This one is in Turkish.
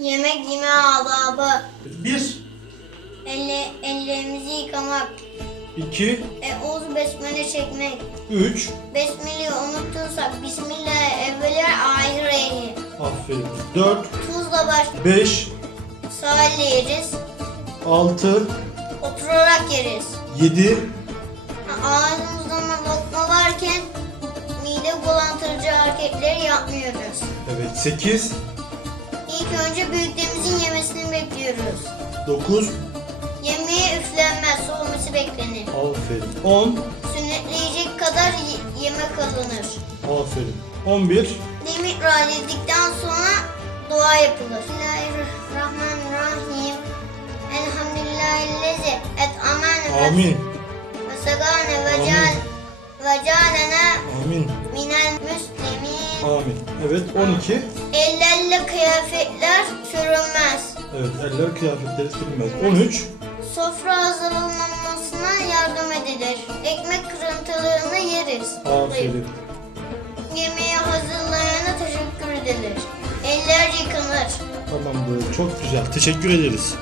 Yemek yeme adabı. 1, Elle, ellerimizi yıkamak. 2, Euzu besmele çekmek. 3. Besmele'yi unutursak Bismillah evveler ahireyi. Aferin. 4, Tuzla baş 5, sahilde yeriz. 6, Oturarak yeriz. 7, Ha, Ağzımızda lokma varken mide bulandırıcı hareketleri yapmıyoruz. evet 8, İlk önce büyüklerimizin yemesini bekliyoruz. 9, Yemeğe üflenmez, soğuması beklenir. aferin. 10, Sünnetleyecek kadar y- yemek alınır. aferin. 11, Demir edildikten sonra dua yapılır. Bismillahirrahmanirrahim. Elhamdülillahillezi et amane amin. ve segane ve Amin. cal ve calene Amin. minel müslimin. Amin. Evet 12. Ellerle kıyafetler sürülmez. Evet eller kıyafetleri silinmez. 13. Sofra hazırlanmasına yardım edilir. Ekmek kırıntılarını yeriz. Aferin. Yemeği hazırlayana teşekkür edilir. Eller yıkanır. Tamamdır. Çok güzel. Teşekkür ederiz.